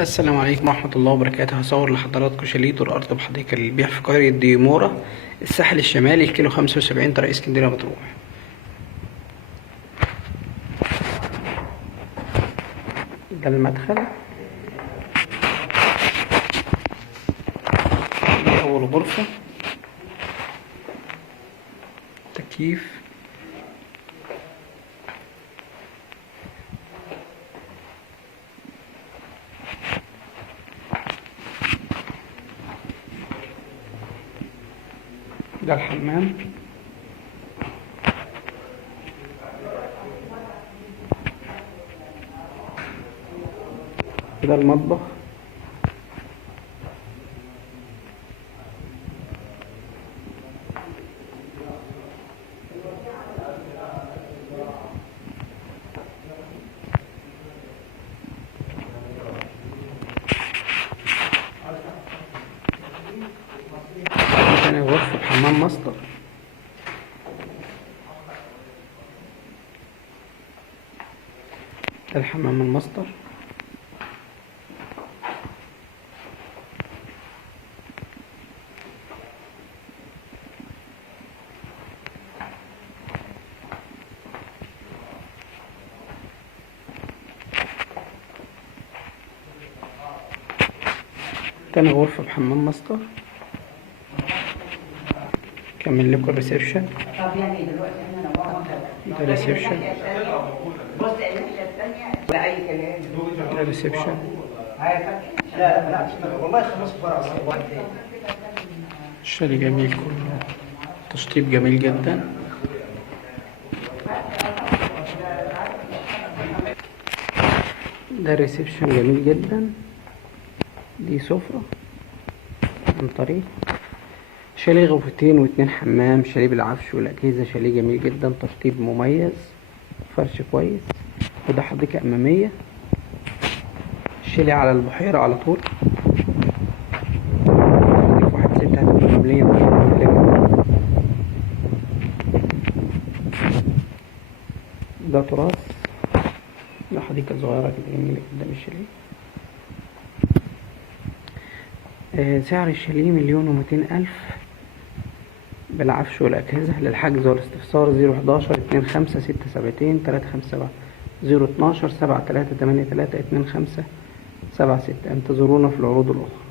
السلام عليكم ورحمة الله وبركاته. هصور لحضراتكم شاليه دور أرض بحديقة للبيع في قرية ديمورة، الساحل الشمالي، الكيلو 75، طريق اسكندرية مطروح. ده المدخل، دي أول غرفة، تكييف، ده الحمام، ده المطبخ، تاني غرفة حمام ماستر، ده الحمام الماستر، تاني غرفة بحمام ماستر. كمل لكم الريسبشن، ده ريسبشن، ده ريسبشن، الشاليه جميل كله، تشطيب جميل جدا. ده الريسبشن جميل جدا، دي سفرة عن طريق شاليه غرفتين واتنين حمام، شاليه بالعفش والأجهزة، شاليه جميل جدا، تشطيب مميز، فرش كويس. وده حديقة أمامية، الشاليه على البحيرة على طول. واحد ستة هتبقى مبنية ده تراث، ده حديقة صغيرة كده جميلة قدام الشاليه. سعر الشاليه 1,200,000 بالعفش والأجهزة. للحجز والاستفسار 011-25-672-357 012-7383-2576. انتظرونا في العروض الأخرى.